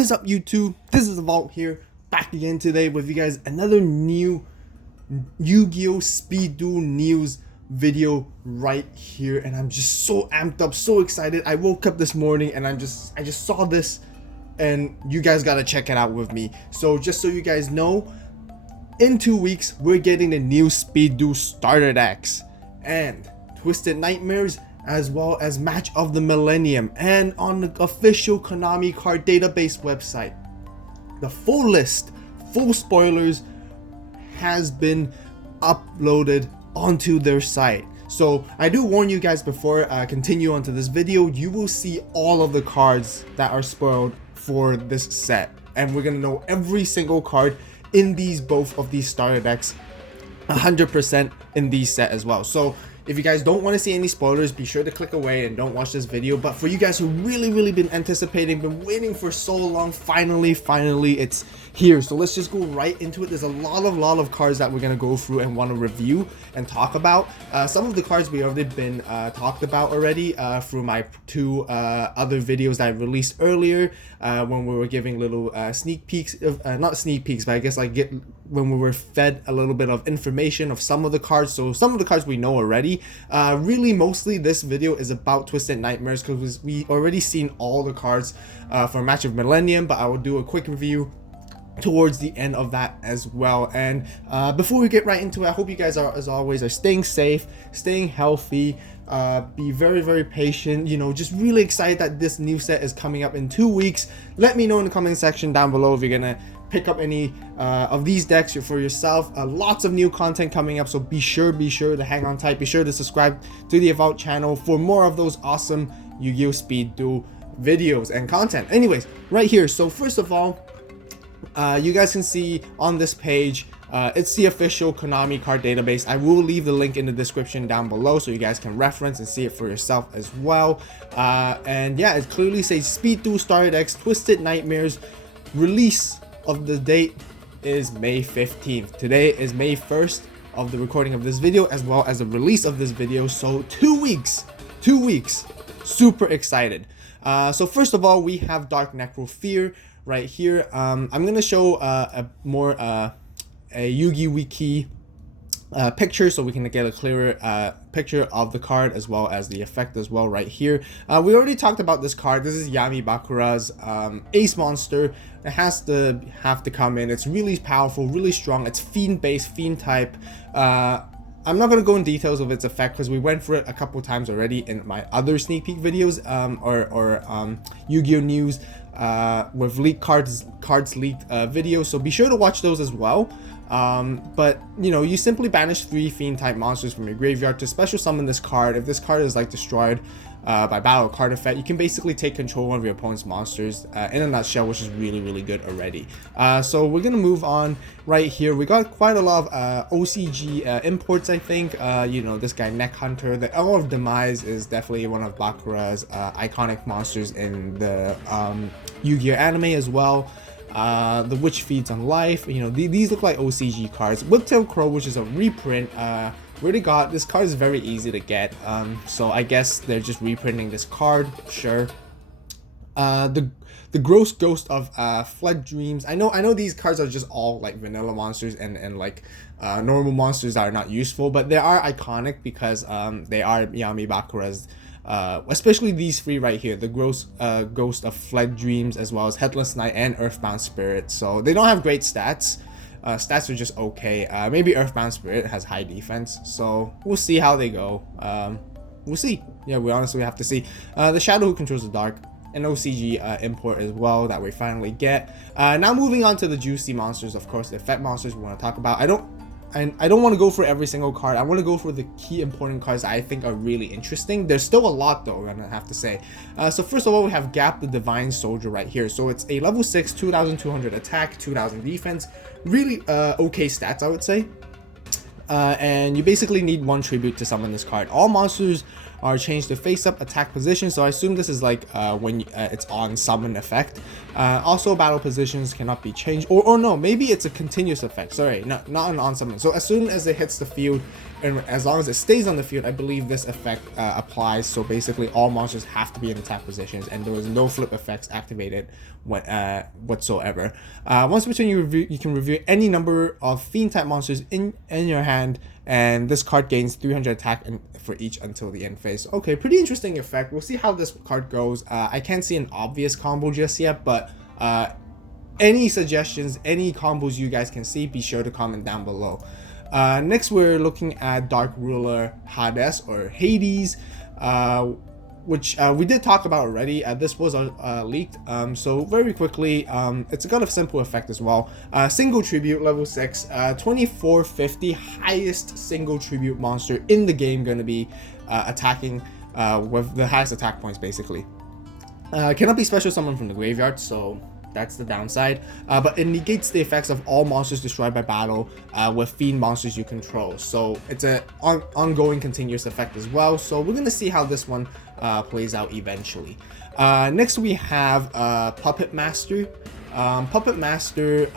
is up, YouTube? This is AVAULT here, back again today with you guys, another new Yu-Gi-Oh Speed Duel news video right here, and I'm just so amped up, so excited. I woke up this morning and I just saw this, and you guys gotta check it out with me. So just so you guys know, in 2 weeks we're getting the new Speed Duel starter decks and Twisted Nightmares, as well as Match of the Millennium, and on the official Konami card database website, the full list, full spoilers has been uploaded onto their site. So I do warn you guys before I continue onto this video, you will see all of the cards that are spoiled for this set, and we're gonna know every single card in both of these starter decks 100% in these set as well. So if you guys don't want to see any spoilers, be sure to click away and don't watch this video. But for you guys who really been anticipating, been waiting for so long, finally it's here. So let's just go right into it. There's a lot of cards that we're gonna go through and want to review and talk about. Some of the cards we already been talked about already through my two other videos that I released earlier, when we were giving little sneak peeks of not sneak peeks, but I guess like when we were fed a little bit of information of some of the cards. So some of the cards we know already. Really mostly this video is about Twisted Nightmares, because we already seen all the cards for Match of Millennium, but I will do a quick review towards the end of that as well. And before we get right into it, I hope you guys are, as always, are staying safe, staying healthy, be very patient, you know, just really excited that this new set is coming up in 2 weeks. Let me know in the comment section down below if you're gonna pick up any of these decks for yourself. Lots of new content coming up, so be sure to hang on tight. Be sure to subscribe to the AVAULT channel for more of those awesome Yu-Gi-Oh Speed Duel videos and content. Anyways, right here, so first of all, you guys can see on this page, it's the official Konami card database. I will leave the link in the description down below so you guys can reference and see it for yourself as well. And yeah, it clearly says Speed Duel starter decks, Twisted Nightmares. Release of the date is May 15th. Today is May 1st of the recording of this video, as well as the release of this video. So 2 weeks, super excited. So first of all, we have Dark Necrofear right here. I'm gonna show a Yu-Gi Wiki picture so we can get a clearer picture of the card, as well as the effect as well right here. We already talked about this card. This is Yami Bakura's ace monster. It has to come in. It's really powerful, really strong. It's fiend based, fiend type. I'm not going to go in details of its effect because we went through it a couple times already in my other sneak peek videos, or Yu-Gi-Oh news with leaked cards leaked videos, so be sure to watch those as well. But you know, you simply banish 3 fiend type monsters from your graveyard to special summon this card. If this card is like destroyed by battle or card effect, you can basically take control of your opponent's monsters in a nutshell, which is really good already. So we're gonna move on right here. We got quite a lot of OCG imports, I think. You know, this guy Neck Hunter. The Hour of Demise is definitely one of Bakura's iconic monsters in the Yu-Gi-Oh anime as well. The Witch Feeds on Life, you know, these look like OCG cards. Whiptail Crow, which is a reprint, really got this card is very easy to get, so I guess they're just reprinting this card, sure. The Gross Ghost of Fled Dreams. I know these cards are just all like vanilla monsters and like normal monsters that are not useful, but they are iconic because they are Yami Bakura's. Especially these 3 right here, the Ghost of Fled Dreams, as well as Headless Knight and Earthbound Spirit. So they don't have great stats. Stats are just okay. Maybe Earthbound Spirit has high defense, so we'll see how they go. We'll see. Yeah, we honestly have to see. The Shadow Who Controls the Dark, an OCG import as well that we finally get. Now moving on to the juicy monsters, of course, the effect monsters we want to talk about. I don't want to go for every single card. I want to go for the key important cards that I think are really interesting. There's still a lot though, I'm gonna have to say. So first of all, we have Gap the Divine Soldier right here. So it's a level 6, 2200 attack, 2000 defense. Really okay stats, I would say. And you basically need 1 tribute to summon this card. All monsters are changed to face-up attack position, so I assume this is like when it's on summon effect. Also, battle positions cannot be changed, or no, maybe it's a continuous effect. Sorry, not an on summon. So as soon as it hits the field, and as long as it stays on the field, I believe this effect applies. So basically, all monsters have to be in attack positions, and there was no flip effects activated whatsoever. Once per turn, you can review any number of fiend type monsters in your hand, and this card gains 300 attack for each until the end phase. Okay, pretty interesting effect. We'll see how this card goes. I can't see an obvious combo just yet, but any suggestions, any combos you guys can see, be sure to comment down below. Next, we're looking at Dark Ruler Hades or Hades, which we did talk about already. This was leaked, so very quickly, it's got a simple effect as well. Single tribute, level 6, 2450, highest single tribute monster in the game, gonna be attacking with the highest attack points basically. Cannot be special summoned from the graveyard, so that's the downside, but it negates the effects of all monsters destroyed by battle with fiend monsters you control. So it's an ongoing continuous effect as well. So we're gonna see how this one plays out eventually. Next we have Puppet Master. Puppet Master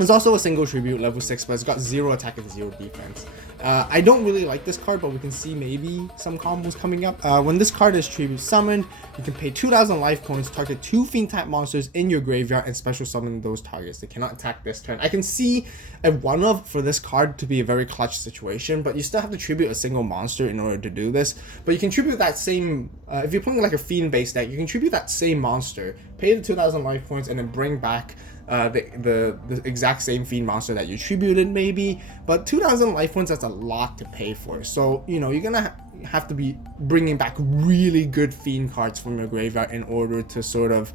is also a single tribute, level 6, but it's got 0 attack and 0 defense. I don't really like this card, but we can see maybe some combos coming up. When this card is tribute summoned, you can pay 2,000 life points, target 2 fiend type monsters in your graveyard, and special summon those targets. They cannot attack this turn. I can see a one-of for this card to be a very clutch situation, but you still have to tribute a single monster in order to do this. But you can tribute that same, if you're playing like a fiend based deck, you can tribute that same monster, pay the 2,000 life points, and then bring back the exact same fiend monster that you tributed maybe. But 2,000 life points, that's a lot to pay for. So you know, you're gonna have to be bringing back really good fiend cards from your graveyard in order to sort of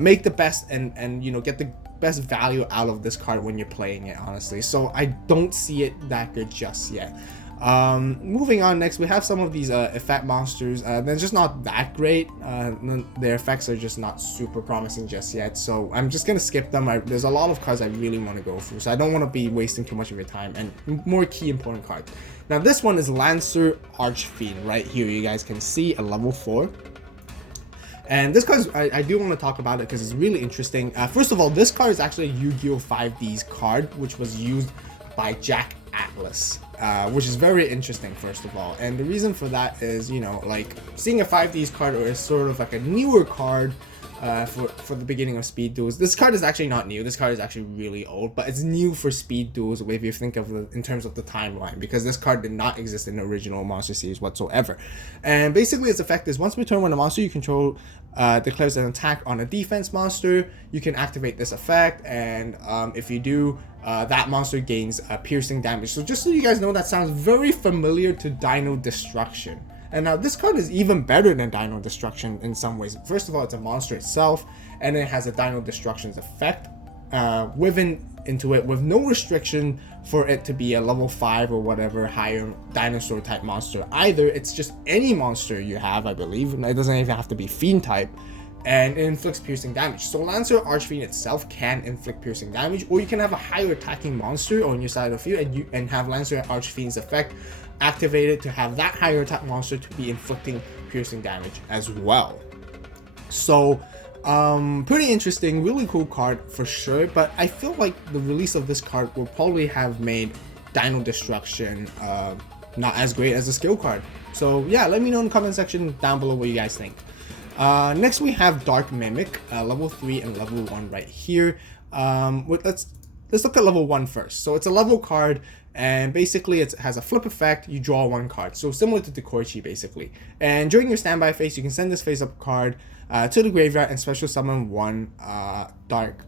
make the best and you know, get the best value out of this card when you're playing it, honestly. So I don't see it that good just yet. Moving on, next we have some of these effect monsters. They're just not that great. Their effects are just not super promising just yet, so I'm just gonna skip them. There's a lot of cards I really want to go through, so I don't want to be wasting too much of your time, and more key important cards. Now this one is Lancer Archfiend right here. You guys can see a level 4. And this card, I do want to talk about it because it's really interesting. First of all, this card is actually a Yu-Gi-Oh 5D's card, which was used by Jack Atlas, which is very interesting, first of all. And the reason for that is, you know, like seeing a 5D's card or is sort of like a newer card for the beginning of Speed Duels. This card is actually not new. This card is actually really old, but it's new for Speed Duels if you think of in terms of the timeline, because this card did not exist in the original monster series whatsoever. And basically its effect is once per turn, when a monster you control declares an attack on a defense monster, you can activate this effect, and if you do, that monster gains piercing damage. So just so you guys know, that sounds very familiar to Dino Destruction. And now this card is even better than Dino Destruction in some ways. First of all, it's a monster itself, and it has a Dino Destruction's effect woven into it with no restriction for it to be a level 5 or whatever higher dinosaur type monster either. It's just any monster you have, I believe. It doesn't even have to be fiend type, and it inflicts piercing damage. So Lancer Archfiend itself can inflict piercing damage, or you can have a higher attacking monster on your side of the field and have Lancer Archfiend's effect activated to have that higher attack monster to be inflicting piercing damage as well. So pretty interesting, really cool card for sure, but I feel like the release of this card will probably have made Dino Destruction not as great as a skill card. So yeah, let me know in the comment section down below what you guys think. Next we have Dark Mimic, level 3 and level 1 right here. Let's look at level 1 first. So it's a level card, and basically it has a flip effect. You draw 1 card, so similar to Dekoichi basically. And during your standby phase, you can send this face-up card to the graveyard and special summon 1 Dark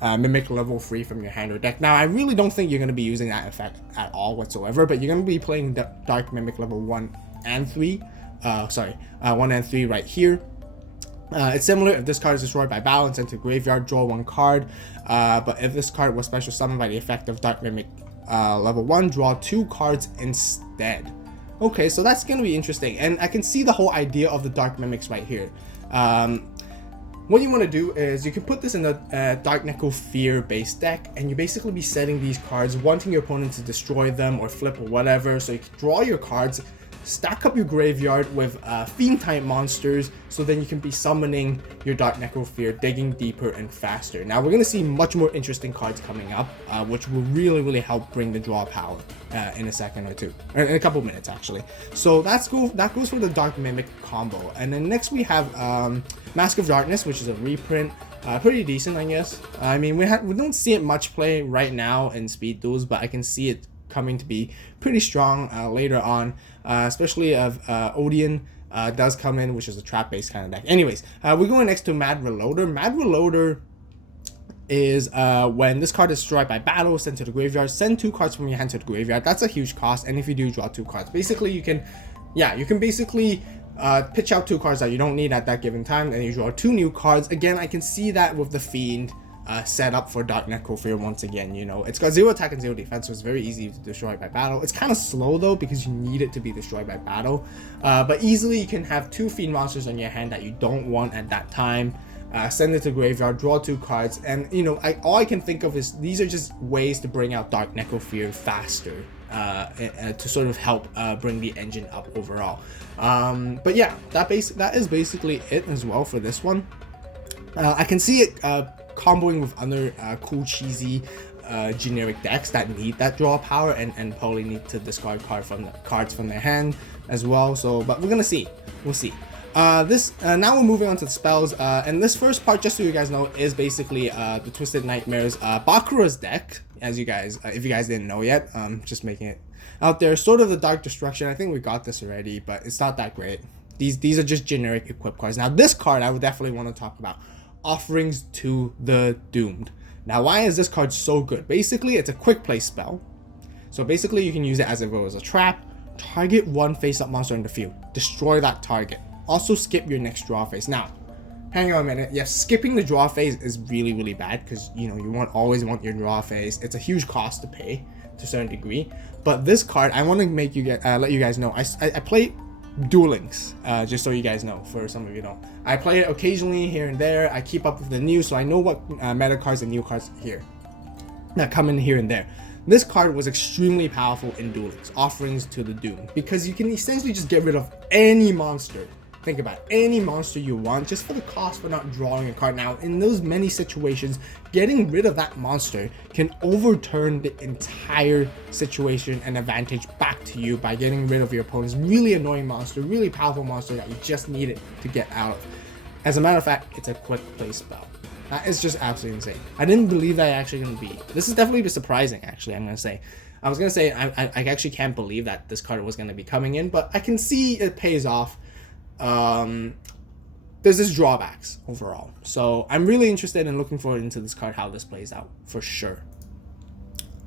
Mimic level 3 from your hand or deck. Now I really don't think you're going to be using that effect at all whatsoever, but you're going to be playing Dark Mimic level 1 and 3. 1 and 3 right here. It's similar if this card is destroyed by battle and sent to graveyard, draw 1 card. But if this card was special summoned by the effect of Dark Mimic level 1, draw 2 cards instead. Okay, so that's going to be interesting, and I can see the whole idea of the Dark Mimics right here. what you want to do is you can put this in a Dark Necrofear based deck, and you basically be setting these cards, wanting your opponent to destroy them or flip or whatever, so you can draw your cards, stack up your graveyard with fiend type monsters, so then you can be summoning your Dark Necrofear, digging deeper and faster. Now we're going to see much more interesting cards coming up, which will really help bring the draw power in a second or two, or in a couple minutes actually. So that goes for the Dark Mimic combo. And then next we have Mask of Darkness, which is a reprint. Pretty decent, I guess. I mean, we don't see it much play right now in Speed Duels, but I can see it coming to be pretty strong later on, especially if Odeon does come in, which is a trap based kind of deck. Anyways, we're going next to Mad Reloader. Mad Reloader is when this card is destroyed by battle, sent to the graveyard, send 2 cards from your hand to the graveyard. That's a huge cost, and if you do, draw 2 cards. Basically, you can basically pitch out 2 cards that you don't need at that given time, and you draw 2 new cards. Again, I can see that with the Fiend set up for Dark Necrofear once again. You know, it's got 0 attack and 0 defense, so it's very easy to destroy by battle. It's kind of slow though, because you need it to be destroyed by battle, but easily you can have 2 Fiend monsters on your hand that you don't want at that time, send it to graveyard, draw 2 cards, and you know, all I can think of is these are just ways to bring out Dark Necrofear faster, to sort of help bring the engine up overall. But yeah, that is basically it as well for this one. I can see it comboing with other cool cheesy generic decks that need that draw power and probably need to discard cards from their hand as well. So, but we're gonna see. We'll see. Now we're moving on to the spells, and this first part, just so you guys know, is basically the Twisted Nightmares Bakura's deck. As you guys, if you guys didn't know yet, just making it out there. Sort of the Dark Destruction. I think we got this already, but it's not that great. These are just generic equip cards. Now this card I would definitely want to talk about. Offerings to the Doomed. Now why is this card so good? Basically, it's a quick play spell. So basically you can use it as if it was a trap. Target 1 face-up monster in the field. Destroy that target. Also skip your next draw phase. Now, hang on a minute. Yes, skipping the draw phase is really bad, because you know you always want your draw phase. It's a huge cost to pay to a certain degree. But this card, I want to make you let you guys know. I play Duelings, just so you guys know, for some of you don't. I play it occasionally here and there. I keep up with the news, so I know what meta cards and new cards here that come in here and there. This card was extremely powerful in Duelings, Offerings to the Doom, because you can essentially just get rid of any monster. Think about it, any monster you want, just for the cost for not drawing a card. Now, in those many situations, getting rid of that monster can overturn the entire situation and advantage back to you by getting rid of your opponent's really annoying monster, really powerful monster that you just needed to get out of. As a matter of fact, it's a quick play spell. That is just absolutely insane. I didn't believe that actually going to be. This is definitely surprising, actually, I'm going to say. I was going to say, I actually can't believe that this card was going to be coming in, but I can see it pays off. There's just drawbacks overall, so I'm really interested in looking forward into this card, how this plays out for sure.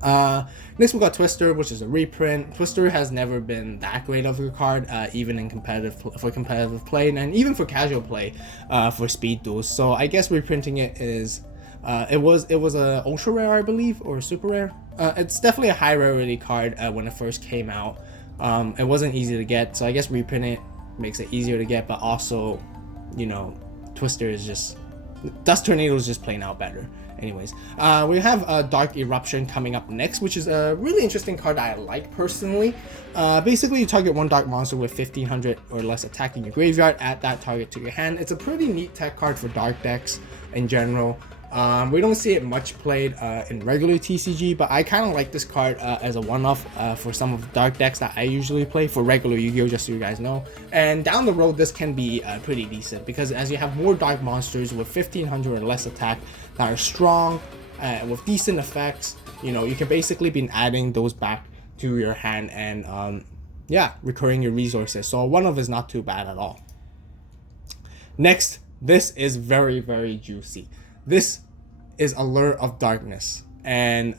Next we got Twister, which is a reprint. Twister has never been that great of a card, even in competitive play, and even for casual play for Speed Duels. So I guess reprinting it is it was a ultra rare, I believe, or super rare. It's definitely a high rarity card when it first came out. It wasn't easy to get, so I guess reprinting it makes it easier to get, but also, you know, Twister is just, Dust Tornado is just playing out better. Anyways, we have Dark Eruption coming up next, which is a really interesting card that I like personally. Basically, you target 1 dark monster with 1500 or less attack in your graveyard, add that target to your hand. It's a pretty neat tech card for dark decks in general. We don't see it much played in regular TCG, but I kind of like this card as a one-off for some of the dark decks that I usually play for regular Yu-Gi-Oh, just so you guys know. And down the road, this can be pretty decent, because as you have more dark monsters with 1500 or less attack that are strong, with decent effects, you know, you can basically be adding those back to your hand and, yeah, recurring your resources. So one-off is not too bad at all. Next, this is very, very juicy. This is Allure of Darkness, and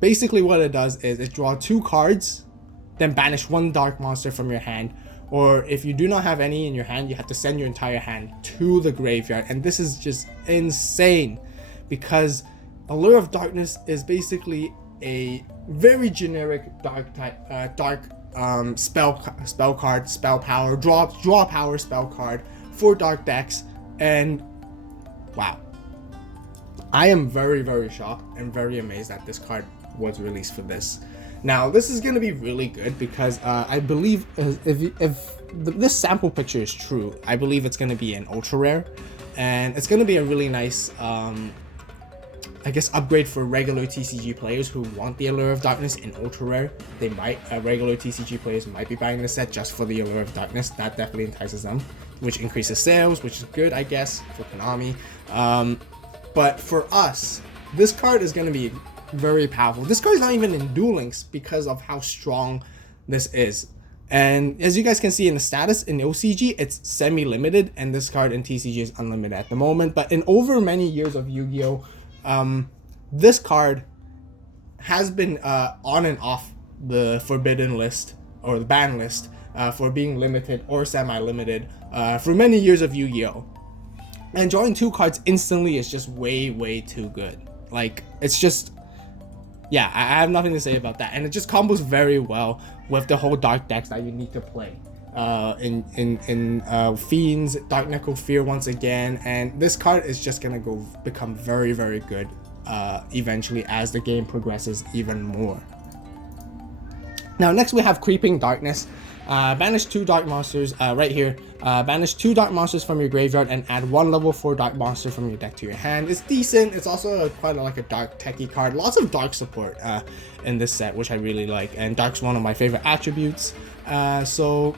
basically what it does is it draws 2 cards, then banish 1 dark monster from your hand, or if you do not have any in your hand, you have to send your entire hand to the graveyard. And this is just insane, because Allure of Darkness is basically a very generic dark type spell card, spell power, draw power spell card for dark decks. And Wow. I am very, very shocked and very amazed that this card was released for this. Now, this is going to be really good because I believe if this sample picture is true, I believe it's going to be an ultra rare, and it's going to be a really nice, I guess, upgrade for regular TCG players who want the Allure of Darkness in ultra rare. They might, regular TCG players might be buying the set just for the Allure of Darkness. That definitely entices them, which increases sales, which is good, I guess, for Konami. But for us, this card is going to be very powerful. This card is not even in Duel Links because of how strong this is. And as you guys can see in the status, in OCG, it's semi-limited, and this card in TCG is unlimited at the moment. But in over many years of Yu-Gi-Oh, this card has been on and off the forbidden list or the ban list for being limited or semi-limited for many years of Yu-Gi-Oh. And drawing 2 cards instantly is just way too good. Like, it's just, yeah, I have nothing to say about that. And it just combos very well with the whole dark decks that you need to play. In Fiends, Dark Necrofear once again, and this card is just gonna become very good eventually as the game progresses even more. Now next we have Creeping Darkness. Banish 2 dark monsters right here. Banish 2 dark monsters from your graveyard and add 1 level 4 dark monster from your deck to your hand. It's decent. It's also quite like a dark techie card. Lots of dark support in this set, which I really like, and dark's one of my favorite attributes. So,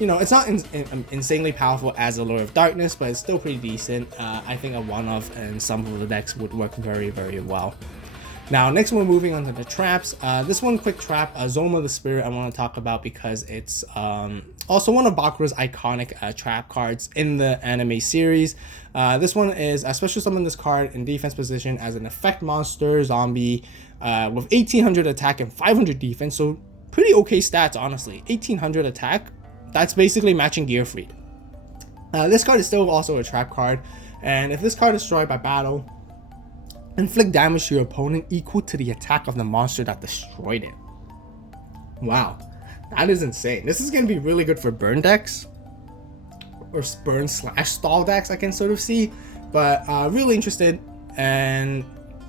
you know, it's not insanely powerful as Allure of Darkness, but it's still pretty decent. I think a one-off and some of the decks would work very well. Now, next we're moving on to the traps. This one, quick trap, Zoma the Spirit, I want to talk about because it's also one of Bakura's iconic trap cards in the anime series. This one is a special summon this card in defense position as an effect monster zombie with 1800 attack and 500 defense, so pretty okay stats, honestly. 1800 attack, that's basically matching Gearfried. This card is still also a trap card, and if this card is destroyed by battle, inflict damage to your opponent equal to the attack of the monster that destroyed it. Wow, that is insane. This is going to be really good for burn decks or burn / stall decks, I can sort of see, but really interested and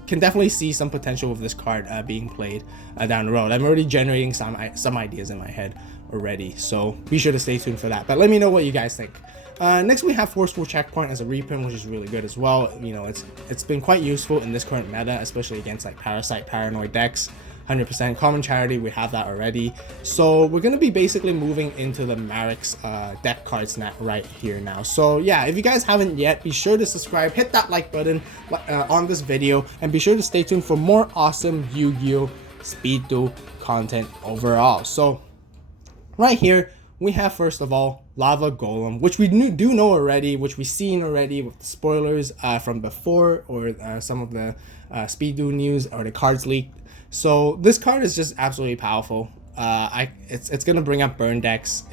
can definitely see some potential with this card being played down the road. I'm already generating some ideas in my head already, so be sure to stay tuned for that. But let me know what you guys think. Next we have Forceful Checkpoint as a reprint, which is really good as well. You know, it's been quite useful in this current meta, especially against like Parasite, Paranoid decks. 100% Common Charity, we have that already. So we're gonna be basically moving into the Marik's deck cards right here now. So yeah, if you guys haven't yet, be sure to subscribe, hit that like button on this video, and be sure to stay tuned for more awesome Yu-Gi-Oh Speed Duel content overall. So right here we have, first of all, Lava Golem, which we do know already, which we've seen already with the spoilers from before, or some of the Speed Duel news or the cards leaked. So this card is just absolutely powerful. It's gonna bring up burn decks.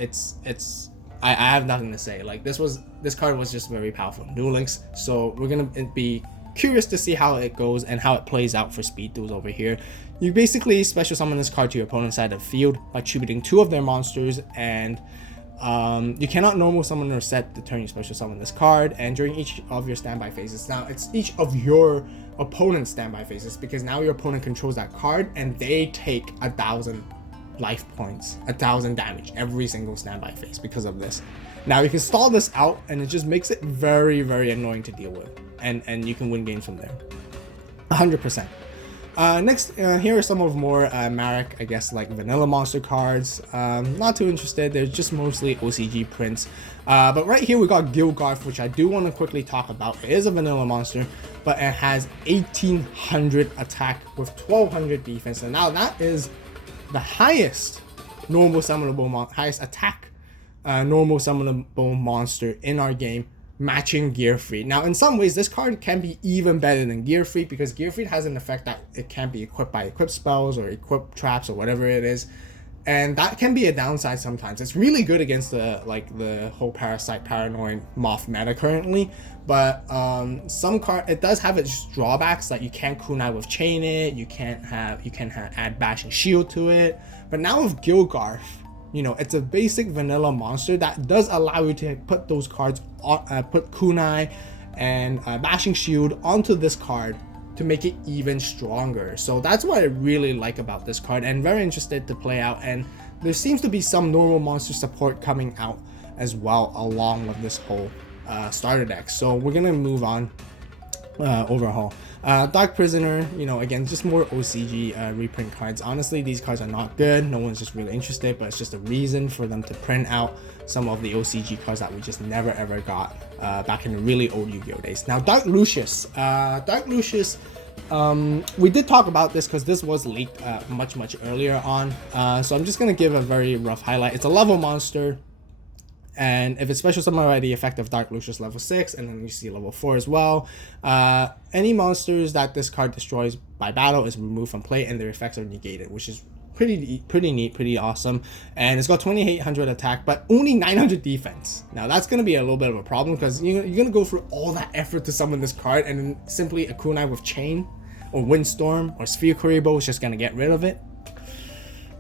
I have nothing to say. Like, this card was just very powerful in Duel Links. So we're gonna be curious to see how it goes and how it plays out for Speed Duels over here. You basically special summon this card to your opponent's side of the field by attributing 2 of their monsters, and you cannot normal summon or set the turn you special summon this card, and during each of your standby phases. Now it's each of your opponent's standby phases, because now your opponent controls that card and they take 1,000 life points, 1,000 damage every single standby phase because of this. Now you can stall this out and it just makes it very annoying to deal with, and you can win games from there 100%. Next, here are some of more Marik, I guess, like vanilla monster cards. Not too interested, they're just mostly OCG prints. But right here we got Gilgarth, which I do want to quickly talk about. It is a vanilla monster, but it has 1800 attack with 1200 defense, and now that is the highest normal summonable highest attack normal summonable monster in our game, matching Gearfried. Now in some ways this card can be even better than Gearfried, because Gearfried has an effect that it can be equipped by equip spells or equip traps or whatever it is, and that can be a downside sometimes. It's really good against the whole Parasite Paranoid Moth meta currently, but some card, it does have its drawbacks, like you can't kunai with Chain It, you can add Bash and Shield to it. But now with Gilgarth, you know, it's a basic vanilla monster that does allow you to put those cards on, put kunai and Bashing Shield onto this card to make it even stronger. So that's what I really like about this card, and very interested to play out. And there seems to be some normal monster support coming out as well along with this whole starter deck. So we're gonna move on. Overhaul. Dark Prisoner, you know, again, just more OCG reprint cards. Honestly, these cards are not good. No one's just really interested, but it's just a reason for them to print out some of the OCG cards that we just never ever got back in the really old Yu-Gi-Oh days. Now, Dark Lucius. We did talk about this because this was leaked much earlier on. So I'm just gonna give a very rough highlight. It's a level monster. And if it's special summon by the effect of Dark Lucius level 6, and then you see level 4 as well, any monsters that this card destroys by battle is removed from play and their effects are negated, which is pretty neat, pretty awesome. And it's got 2800 attack, but only 900 defense. Now that's going to be a little bit of a problem because you're going to go through all that effort to summon this card, and then simply a kunai with Chain or Windstorm or Sphere Kuribo is just going to get rid of it.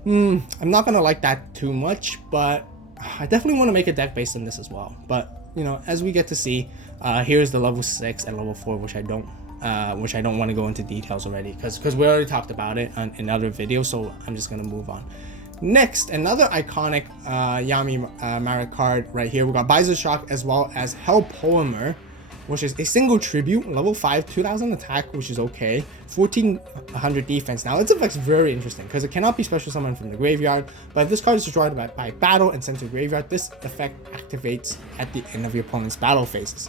I'm not going to like that too much, but I definitely want to make a deck based on this as well. But you know, as we get to see, here's the level 6 and level 4, which I don't want to go into details already because we already talked about it in other videos. So I'm just gonna move on. Next, another iconic Marik card right here. We got Vizor Shock as well as Hell Polymer, which is a single tribute, level 5, 2000 attack, which is okay, 1400 defense. Now, its effect's very interesting because it cannot be special summoned from the graveyard, but if this card is destroyed by battle and sent to the graveyard, this effect activates at the end of your opponent's battle phases.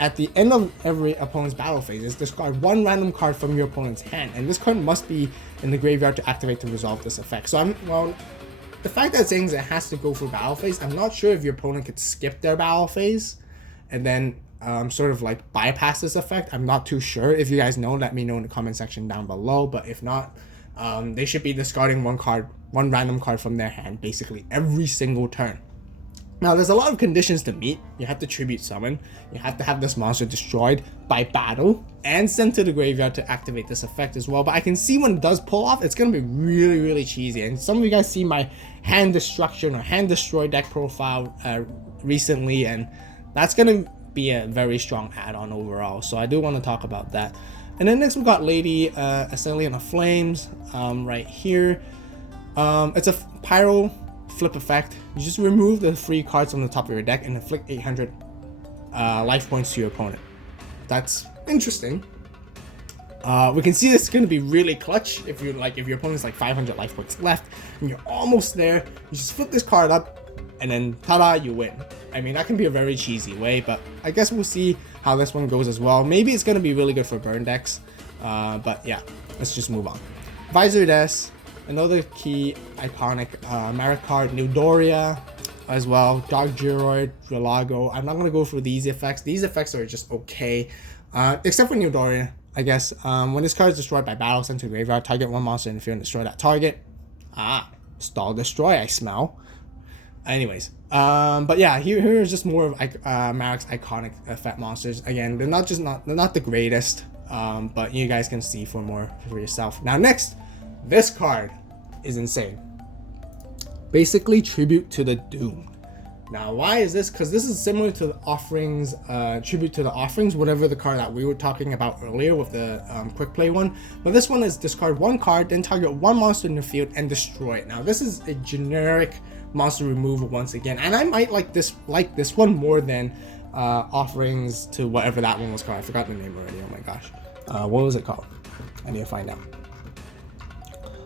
At the end of every opponent's battle phases, discard one random card from your opponent's hand, and this card must be in the graveyard to activate to resolve this effect. So the fact that it's saying that it has to go through battle phase, I'm not sure if your opponent could skip their battle phase and then sort of like bypass this effect. I'm not too sure. If you guys know, let me know in the comment section down below. But if not, they should be discarding one random card from their hand basically every single turn. Now, there's a lot of conditions to meet. You have to tribute summon, you have to have this monster destroyed by battle and sent to the graveyard to activate this effect as well. But I can see when it does pull off, it's going to be really cheesy. And some of you guys see my hand destruction or hand destroy deck profile recently, and that's going to be a very strong add-on overall. So I do want to talk about that. And then next we got Lady Ascendant of Flames right here. It's a pyro flip effect. You just remove the 3 cards from the top of your deck and inflict 800 life points to your opponent. That's interesting. We can see this is going to be really clutch if your opponent's like 500 life points left and you're almost there. You just flip this card up and then ta-da, you win. I mean, that can be a very cheesy way, but I guess we'll see how this one goes as well. Maybe it's going to be really good for burn decks, but yeah, let's just move on. Vizor Des, another key iconic Marik card, Nildoria as well, Dark Geroid, Relago. I'm not going to go through these effects. These effects are just okay, except for Nildoria, I guess. When this card is destroyed by battle, sent to graveyard, target one monster interfere and destroy that target. Stall destroy, I smell. Anyways, but yeah, here is just more of Marik's iconic effect monsters. Again, they're not the greatest, but you guys can see for yourself. Now next, this card is insane. Basically, Tribute to the Doom. Now, why is this? Because this is similar to the Offerings, Tribute to the Offerings, whatever the card that we were talking about earlier with the quick play one. But this one is discard one card, then target one monster in the field and destroy it. Now, this is a generic monster removal once again, and I might like this one more than Offerings to whatever that one was called. I forgot the name already. Oh my gosh, what was it called? I need to find out.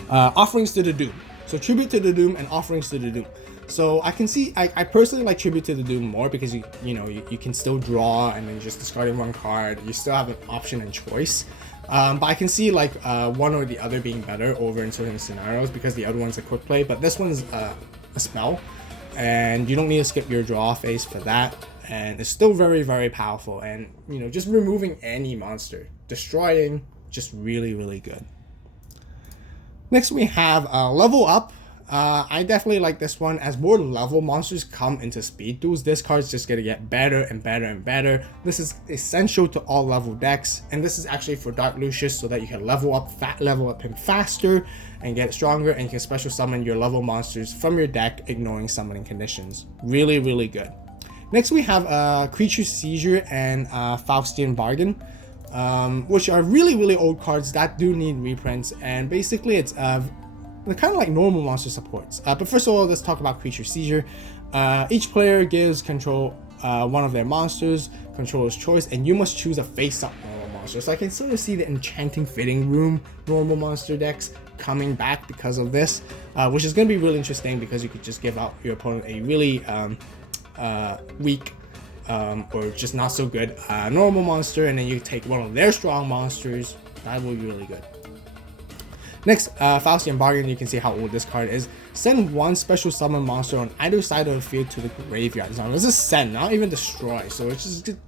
Offerings to the Doom. So Tribute to the Doom and Offerings to the Doom. So I can see, I personally like Tribute to the Doom more because you can still draw and then just discarding one card. You still have an option and choice. But I can see like one or the other being better over in certain scenarios because the other one's a quick play, but this one's a spell and you don't need to skip your draw phase for that, and it's still very powerful, and just removing any monster, destroying, just really good. Next we have Level Up. I definitely like this one. As more level monsters come into Speed Duels, this card's just gonna get better and better. This is essential to all level decks, and this is actually for Dark Lucius so that you can level up him faster and get stronger, and you can special summon your level monsters from your deck, ignoring summoning conditions. Really good. Next we have Creature Seizure and Faustian Bargain, which are really old cards that do need reprints, and basically it's they're kind of like normal monster supports. But first of all, let's talk about Creature Seizure. Each player gives control one of their monsters, controller's choice, and you must choose a face-up normal monster. So I can sort of see the Enchanting Fitting Room normal monster decks coming back because of this, which is going to be really interesting because you could just give out your opponent a really weak or just not so good normal monster, and then you take one of their strong monsters. That will be really good. Next, Faustian Bargain, you can see how old this card is. Send one special summon monster on either side of the field to the graveyard. Now, this is send, not even destroy. So it's just,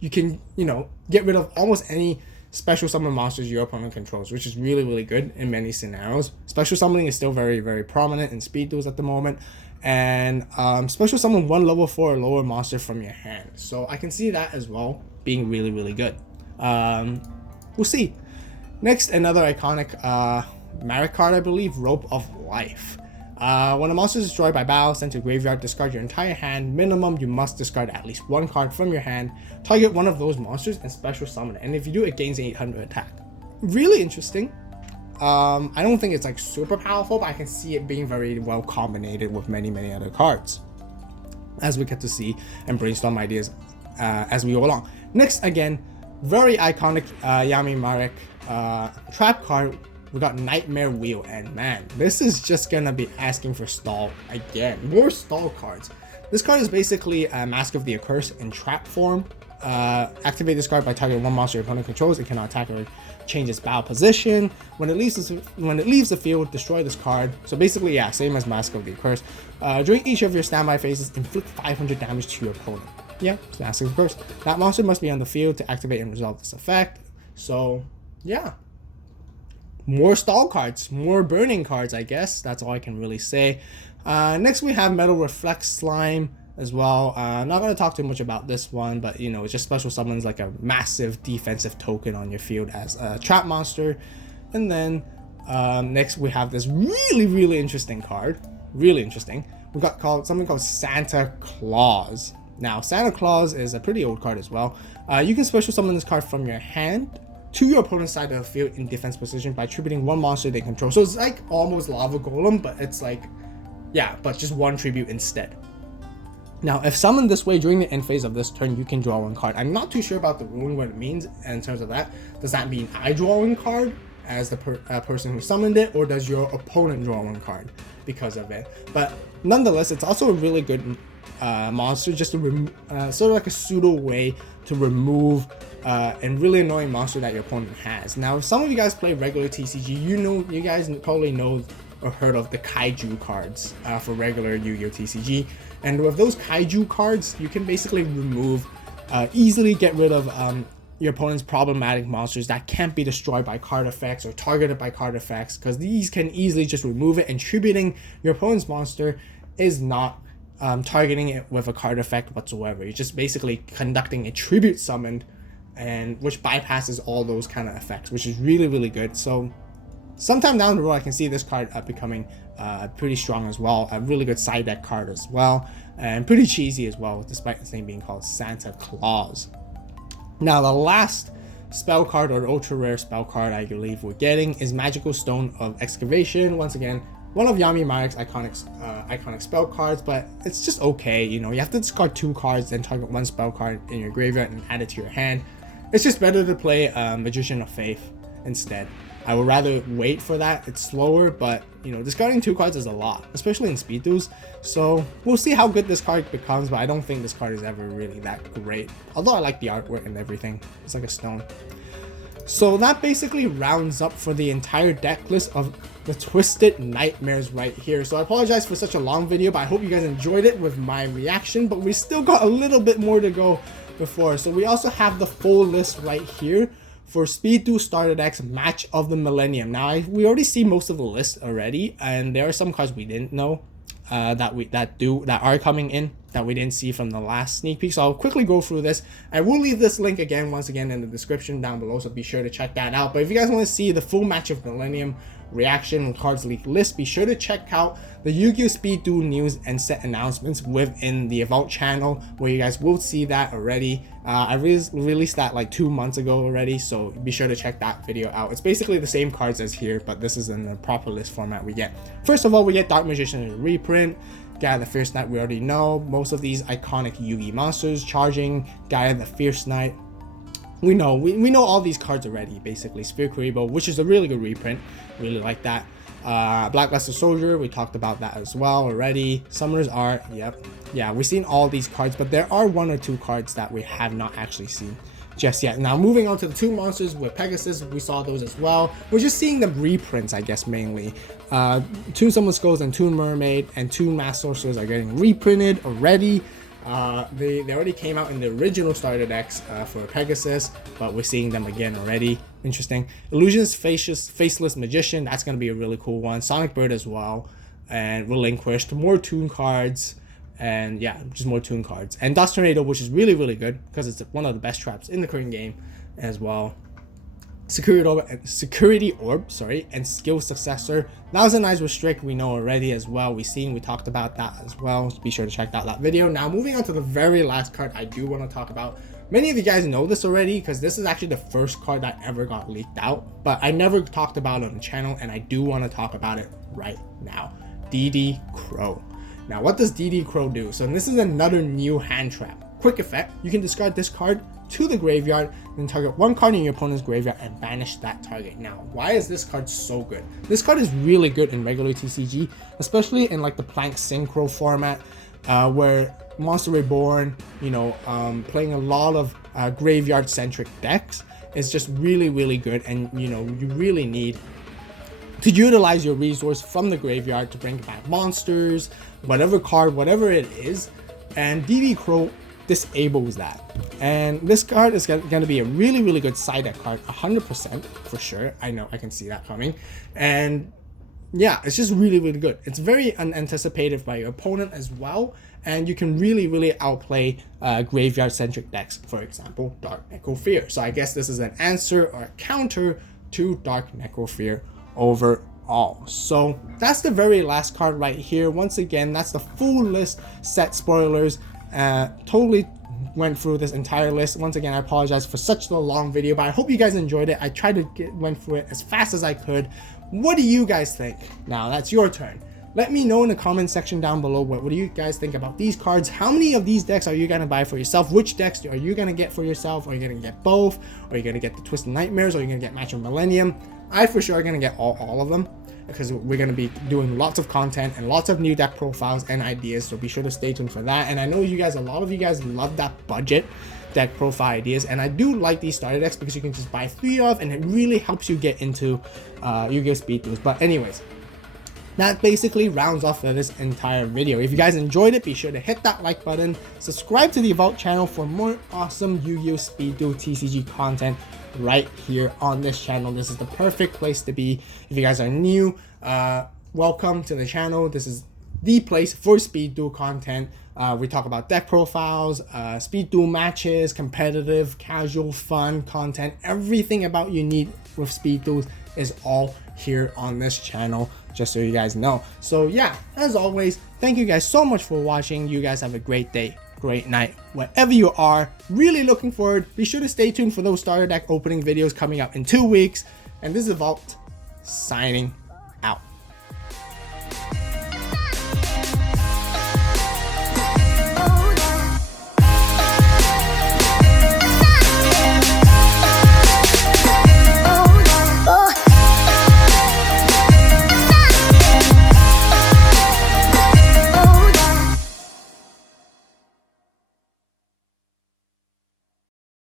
you can, you know, get rid of almost any special summon monsters your opponent controls, which is really good in many scenarios. Special summoning is still very prominent in speed duels at the moment. And special summon one level 4 or lower monster from your hand. So I can see that as well being really good. We'll see. Next, another iconic Marik card, I believe, Rope of Life. When a monster is destroyed by battle, sent to graveyard, discard your entire hand. Minimum, you must discard at least one card from your hand. Target one of those monsters and special summon it. And if you do, it gains 800 attack. Really interesting. I don't think it's like super powerful, but I can see it being very well combinated with many other cards, as we get to see and brainstorm ideas as we go along. Next, again, very iconic Yami Marik trap card. We got Nightmare Wheel, and man, this is just gonna be asking for stall again. More stall cards. This card is basically a Mask of the Accursed in trap form. Activate this card by targeting one monster your opponent controls. It cannot attack or change its battle position. When it leaves the field, destroy this card. So basically, yeah, same as Mask of the Accursed. During each of your standby phases, inflict 500 damage to your opponent. Yeah, it's Mask of the Accursed. That monster must be on the field to activate and resolve this effect. So yeah, more stall cards, more burning cards, I guess. That's all I can really say. Next we have Metal Reflex Slime as well. I'm not going to talk too much about this one, but you know, it just special summons like a massive defensive token on your field as a trap monster. And then next we have this really interesting card. Really interesting. We got something called Santa Claus. Now, Santa Claus is a pretty old card as well. You can special summon this card from your hand to your opponent's side of the field in defense position by attributing one monster they control. So it's like almost Lava Golem, but it's like, yeah, but just one tribute instead. Now, if summoned this way during the end phase of this turn, you can draw one card. I'm not too sure about the ruling, what it means in terms of that. Does that mean I draw one card as the person who summoned it, or does your opponent draw one card because of it? But nonetheless, it's also a really good monster, just to sort of like a pseudo way to remove and really annoying monster that your opponent has. Now, if some of you guys play regular TCG, you guys probably know or heard of the Kaiju cards for regular Yu-Gi-Oh TCG. And with those Kaiju cards, you can basically remove, easily get rid of your opponent's problematic monsters that can't be destroyed by card effects or targeted by card effects, because these can easily just remove it, and tributing your opponent's monster is not targeting it with a card effect whatsoever. You're just basically conducting a tribute summon, and which bypasses all those kind of effects, which is really good. So sometime down the road, I can see this card becoming pretty strong as well. A really good side deck card as well, and pretty cheesy as well, despite its name being called Santa Claus. Now, the last spell card, or ultra rare spell card I believe we're getting, is Magical Stone of Excavation. Once again, one of Yami Marik's iconic spell cards, but it's just okay. You know, you have to discard 2 cards, then target 1 spell card in your graveyard and add it to your hand. It's just better to play Magician of Faith instead. I would rather wait for that. It's slower, but you know, discarding 2 cards is a lot, especially in speed duels. So we'll see how good this card becomes, but I don't think this card is ever really that great. Although I like the artwork and everything. It's like a stone. So that basically rounds up for the entire deck list of the Twisted Nightmares right here. So I apologize for such a long video, but I hope you guys enjoyed it with my reaction. But we still got a little bit more to go before. So we also have the full list right here for Speed Duel Starter Decks Match of the Millennium. Now, we already see most of the list already, and there are some cards we didn't know that are coming in that we didn't see from the last sneak peek. So I'll quickly go through this. I will leave this link once again in the description down below, so be sure to check that out. But if you guys want to see the full Match of Millennium reaction when cards leak list, be sure to check out the Yu-Gi-Oh Speed Duel news and set announcements within the AVAULT channel, where you guys will see that already. I released that like 2 months ago already, so be sure to check that video out. It's basically the same cards as here, but this is in the proper list format we get. First of all, we get Dark Magician in a reprint. Gaia the Fierce Knight, we already know. Most of these iconic Yu-Gi monsters. Charging, Gaia the Fierce Knight. We know all these cards already, basically. Spear Kuribo, which is a really good reprint. Really like that. Blackluster Soldier, we talked about that as well already. Summoner's Art, yep. Yeah, we've seen all these cards, but there are 1 or 2 cards that we have not actually seen just yet. Now moving on to the 2 monsters with Pegasus, we saw those as well. We're just seeing the reprints, I guess, mainly. Toon Summoner Skulls and Toon Mermaid and Toon Mass Sorcerers are getting reprinted already. They already came out in the original starter decks for Pegasus, but we're seeing them again already. Interesting. Illusion's Faceless Magician, that's going to be a really cool one. Sonic Bird as well. And Relinquished, more Toon cards. And yeah, just more Toon cards. And Dust Tornado, which is really, really good because it's one of the best traps in the current game as well. Security Orb, and Skill Successor. Thousand Eyes Restrict, we know already as well. We talked about that as well. So be sure to check out that video. Now moving on to the very last card I do want to talk about. Many of you guys know this already because this is actually the first card that ever got leaked out, but I never talked about it on the channel, and I do want to talk about it right now. DD Crow. Now what does DD Crow do? So this is another new hand trap. Quick effect, you can discard this card to the graveyard, then target 1 card in your opponent's graveyard and banish that target. Now, why is this card so good? This card is really good in regular TCG, especially in like the Plank Synchro format, where Monster Reborn, playing a lot of graveyard-centric decks is just really, really good, and you really need to utilize your resource from the graveyard to bring back monsters, whatever card, whatever it is, and DD Crow disables that. And this card is going to be a really, really good side deck card, 100% for sure. I know, I can see that coming. And yeah, it's just really, really good. It's very unanticipated by your opponent as well, and you can really, really outplay graveyard-centric decks, for example, Dark Necrofear. So I guess this is an answer or a counter to Dark Necrofear overall. So that's the very last card right here. Once again, that's the full list, set spoilers. Totally went through this entire list. Once again, I apologize for such a long video, but I hope you guys enjoyed it. I tried to went through it as fast as I could. What do you guys think? Now that's your turn. Let me know in the comment section down below what do you guys think about these cards. How many of these decks are you gonna buy for yourself? Which decks are you gonna get for yourself? Are you gonna get both? Are you gonna get the Twisted Nightmares? Or are you gonna get Match of Millennium? I for sure are gonna get all of them, because we're going to be doing lots of content and lots of new deck profiles and ideas, so be sure to stay tuned for that. And I know a lot of you guys love that budget deck profile ideas, and I do like these starter decks because you can just buy 3 of, and it really helps you get into Yu-Gi-Oh Speed Duels. But anyways, that basically rounds off for this entire video. If you guys enjoyed it, be sure to hit that like button, subscribe to the AVAULT channel for more awesome Yu-Gi-Oh Speed Duel TCG content right here on this channel. This is the perfect place to be. If you guys are new, welcome to the channel. This is the place for Speed Duel content. We talk about deck profiles, Speed Duel matches, competitive, casual, fun content. Everything about you need with Speed Duels is all here on this channel, just so you guys know. So yeah, as always, thank you guys so much for watching. You guys have a great day, great night, wherever you are. Really looking forward. Be sure to stay tuned for those starter deck opening videos coming up in 2 weeks. And this is AVAULT signing out.